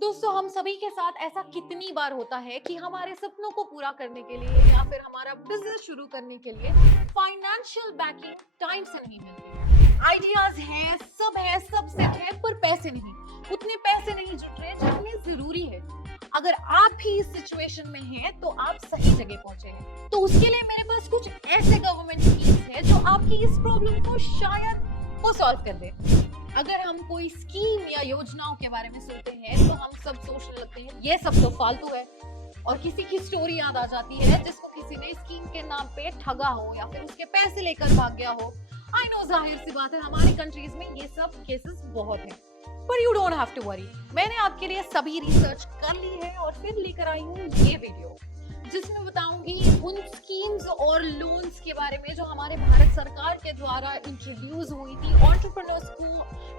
दोस्तों, हम सभी के साथ ऐसा कितनी बार होता है कि हमारे सपनों को पूरा करने के लिए या फिर हमारा बिजनेस शुरू करने के लिए फाइनेंशियल बैकिंग टाइम से नहीं मिलती। आइडियाज हैं, सब सेट है, पर पैसे नहीं, उतने पैसे नहीं जुट रहे जितने जरूरी है। अगर आप भी इस सिचुएशन में हैं तो आप सही जगह पहुंचे हैं। तो उसके लिए मेरे पास कुछ ऐसे गवर्नमेंट स्कीम्स हैं जो आपकी इस प्रॉब्लम को शायद वो सॉल्व कर दे। अगर हम कोई स्कीम या योजनाओं के बारे में सुनते हैं तो हम सब सोचने लगते हैं ये सब तो फालतू है, और किसी की स्टोरी याद आ जाती है जिसको किसी ने स्कीम के नाम पे ठगा हो या फिर उसके पैसे लेकर भाग गया हो। आई नो, जाहिर सी बात है, हमारी कंट्रीज में ये सब केसेस बहुत हैं, पर you don't have to worry. मैंने आपके लिए सभी रिसर्च कर ली है और फिर लेकर आई हूँ ये वीडियो, जिसमें बताऊंगी उन स्कीम्स और लोन्स के बारे में जो हमारे भारत सरकार के द्वारा इंट्रोड्यूस हुई थी एंटरप्रेन्योर्स को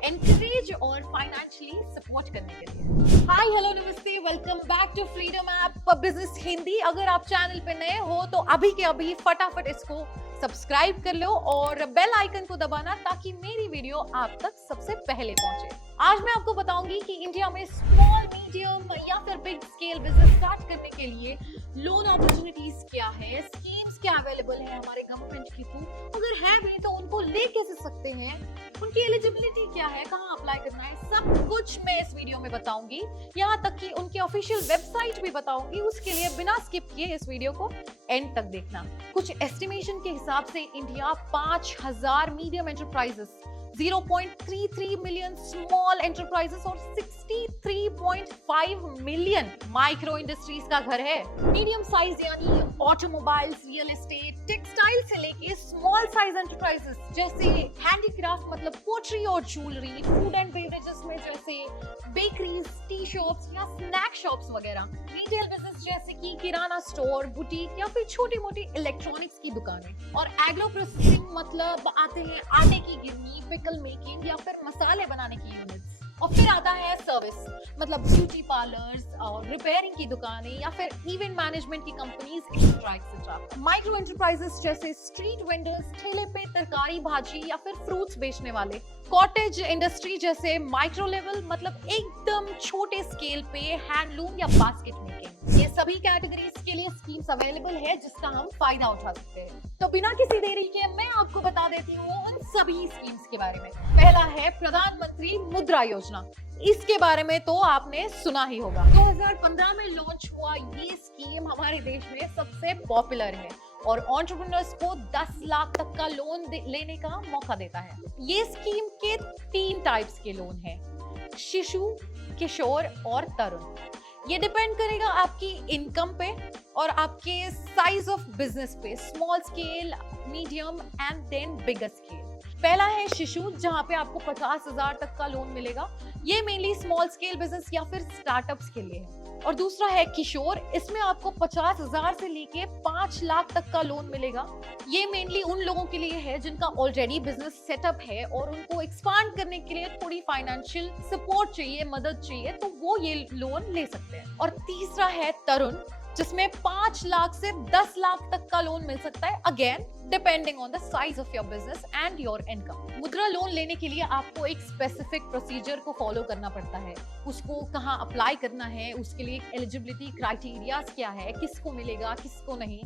एनकरेज और फाइनेंशियली सपोर्ट करने के लिए। हाय, हेलो, नमस्ते, welcome back to Freedom app business Hindi. अगर आप चैनल पे नए हो तो अभी के अभी फटाफट इसको सब्सक्राइब कर लो और बेल आइकन को दबाना ताकि मेरी वीडियो आप तक सबसे पहले पहुंचे। आज मैं आपको बताऊंगी कि इंडिया में स्मॉल, मीडियम या फिर बिग स्केल बिजनेस स्टार्ट करने के लिए लोन अपॉर्चुनिटीज क्या है, स्कीम्स क्या अवेलेबल है हमारे गवर्नमेंट के थ्रू, अगर है भी तो उनको ले कैसे सकते हैं, उनकी एलिजिबिलिटी क्या है, कहाँ अप्लाई करना है, सब कुछ मैं इस वीडियो में बताऊंगी। यहाँ तक कि उनकी ऑफिशियल वेबसाइट भी बताऊंगी। उसके लिए बिना स्किप किए इस वीडियो को एंड तक देखना। कुछ एस्टिमेशन के हिसाब से India 5000 medium enterprises, 0.33 million small enterprises और 63.5 मिलियन माइक्रो इंडस्ट्रीज का घर है। मीडियम साइज यानी ऑटोमोबाइल्स, रियल एस्टेट, टेक्सटाइल से लेके स्मॉल साइज एंटरप्राइजेस जैसे हैंडीक्राफ्ट मतलब पोट्री और ज्वेलरी, फूड एंड बेवरेजेस में जैसे बेकरीज, टी शॉप्स या स्नैक शॉप्स वगैरह, रिटेल बिजनेस जैसे कि किराना स्टोर, बुटीक या फिर छोटी मोटी इलेक्ट्रॉनिक्स की दुकानें, और एग्रो प्रोसेसिंग मतलब आते हैं आटे की गिरनी, पिकल मेकिंग या फिर मसाले बनाने की यूनिट्स, और फिर आता है सर्विस मतलब ब्यूटी पार्लर्स और रिपेयरिंग की दुकानें या फिर इवेंट मैनेजमेंट की कंपनीज, एक्सेट्रा। माइक्रो एंटरप्राइजेस जैसे स्ट्रीट वेंडर्स, ठेले पे तरकारी भाजी या फिर फ्रूट्स बेचने वाले, कॉटेज इंडस्ट्री जैसे माइक्रो लेवल मतलब एकदम छोटे स्केल पे हैंडलूम या बास्केट मेकिंग। ये सभी कैटेगरीज के लिए स्कीम्स अवेलेबल है जिसका हम फायदा उठा सकते हैं। तो बिना किसी देरी के मैं आपको बता देती हूँ उन सभी स्कीम्स के बारे में। पहला है प्रधानमंत्री मुद्रा योजना। इसके बारे में तो आपने सुना ही होगा। 2015 में लॉन्च हुआ ये स्कीम हमारे देश में सबसे पॉपुलर है और एंटरप्रेन्योर्स को 10 लाख तक का लोन लेने का मौका देता है। ये स्कीम के 3 टाइप्स के लोन हैं, शिशु, किशोर और तरुण। ये डिपेंड करेगा आपकी इनकम पे और आपके साइज ऑफ बिजनेस पे, small scale, medium and then bigger scale. पहला है शिशु, जहां पे आपको 50,000 तक का लोन मिलेगा। ये मेनली स्मॉल स्केल बिजनेस या फिर स्टार्टअप्स के लिए है। और दूसरा है किशोर, इसमें आपको 50,000 से लेके 5 लाख तक का लोन मिलेगा। ये मेनली उन लोगों के लिए है जिनका ऑलरेडी बिजनेस सेटअप है और उनको एक्सपांड करने के लिए थोड़ी फाइनेंशियल सपोर्ट चाहिए, मदद चाहिए, तो वो ये लोन ले सकते हैं। और तीसरा है तरुण, जिसमें 5 लाख से 10 लाख तक का लोन मिल सकता है, again depending on the size of your business and your income. मुद्रा लोन लेने के लिए आपको एक स्पेसिफिक प्रोसीजर को फॉलो करना पड़ता है। उसको कहाँ अप्लाई करना है, उसके लिए एलिजिबिलिटी क्राइटेरियाज क्या है, किसको मिलेगा, किसको नहीं,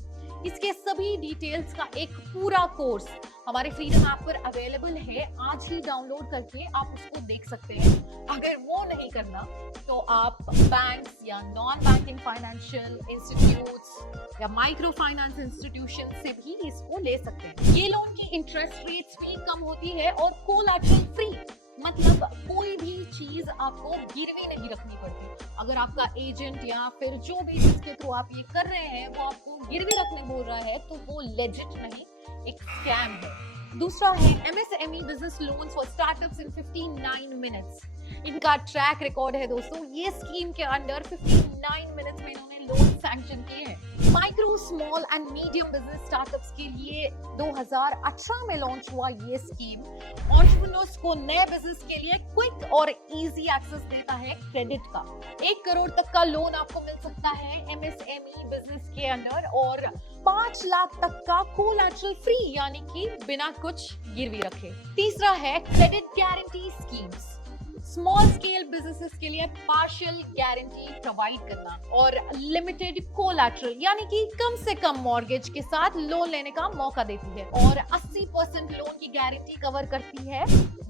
इसके सभी डिटेल्स का एक पूरा कोर्स हमारे फ्रीडम ऐप पर अवेलेबल है। आज ही डाउनलोड करके आप उसको देख सकते हैं। अगर वो नहीं करना तो आप बैंक्स या नॉन बैंकिंग फाइनेंशियल इंस्टीट्यूट्स या माइक्रो फाइनेंस इंस्टीट्यूशन से भी इसको ले सकते हैं। ये लोन की इंटरेस्ट रेट्स भी कम होती है और कोलैटरल फ्री मतलब कोई भी चीज आपको गिरवी नहीं रखनी पड़ती। अगर आपका एजेंट या फिर जो भी जिसके थ्रू आप ये कर रहे हैं वो आपको गिरवी रखने बोल रहा है तो वो लेजिट नहीं, एक स्कैम है। दूसरा है MSME business loans for startups in 59 minutes. इनका ट्रैक रिकॉर्ड है दोस्तों। ये स्कीम के अंडर 59 मिनट्स में इन्होंने लोन सैंक्शन किए हैं। Micro, small and medium business startups के लिए 2018 में लॉन्च हुआ ये स्कीम एंटरप्रेन्योर्स को नए बिजनेस के लिए क्विक और इजी एक्सेस देता है क्रेडिट का। 1 करोड़ तक का लोन आपको मिल सकता है एमएसएमई बिजनेस के अंडर और 5 लाख तक का कोलैटरल फ्री यानी कि बिना कुछ गिरवी रखे। तीसरा है credit guarantee schemes. Small scale businesses के लिए पार्शियल गारंटी प्रोवाइड करना और लिमिटेड कोलैटरल यानी कि कम से कम मॉर्गेज के साथ लोन लेने का मौका देती है और 80% लोन की गारंटी कवर करती है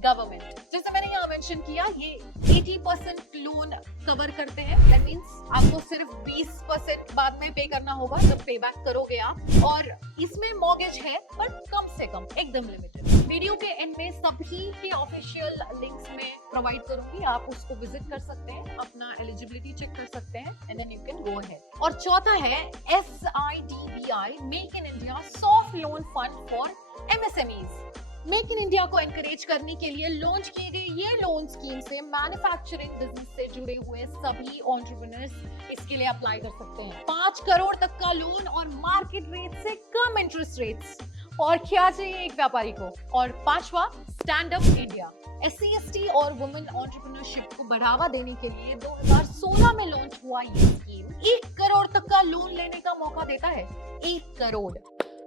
गवर्नमेंट। जैसे मैंने यहाँ मेंशन किया, ये 80% लोन कवर करते हैं। दैट मींस आपको सिर्फ 20% बाद में पे करना होगा जब पे बैक करोगे आप, और इसमें मॉर्गेज है पर कम से कम, एकदम लिमिटेड। वीडियो के एंड में सभी के ऑफिशियल लिंक्स में प्रोवाइड करूंगी, आप उसको विजिट कर सकते हैं, अपना एलिजिबिलिटी चेक कर सकते हैं and then you can go ahead. और चौथा है SIDBI, Make in India soft loan fund for MSMEs। Make in India को एनकरेज करने के लिए लॉन्च किए गए ये लोन स्कीम से मैन्युफैक्चरिंग बिजनेस से जुड़े हुए सभी एंटरप्रेन्योर्स इसके लिए अप्लाई कर सकते हैं। 5 करोड़ तक का लोन और मार्केट रेट से कम इंटरेस्ट रेट्स, और क्या चाहिए एक व्यापारी को। और 5वां, stand up India. SC ST और वुमेन एंटरप्रेन्योरशिप को बढ़ावा देने के लिए 2016 में लॉन्च हुआ ये स्कीम 1 करोड़ तक का लोन लेने का मौका देता है। 1 करोड़।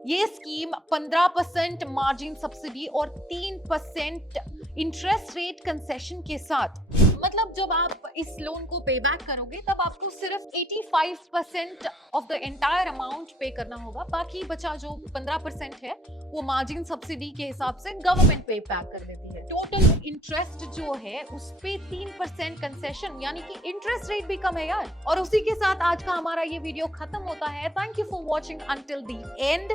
ये स्कीम 15% मार्जिन सब्सिडी और 3% इंटरेस्ट रेट कंसेशन के साथ, मतलब जब आप इस लोन को पे बैक करोगे तब आपको सिर्फ 85% ऑफ द एंटायर अमाउंट पे करना होगा, बाकी बचा जो 15% है वो मार्जिन सब्सिडी के हिसाब से गवर्नमेंट पे बैक कर देती है। टोटल इंटरेस्ट जो है उस पे 3% कंसेशन, यानी कि इंटरेस्ट रेट भी कम है यार। और उसी के साथ आज का हमारा ये वीडियो खत्म होता है। Thank you for watching until the end.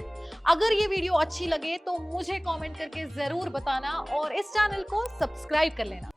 अगर ये वीडियो अच्छी लगे तो मुझे कमेंट करके जरूर बताना और इस चैनल को सब्सक्राइब कर लेना।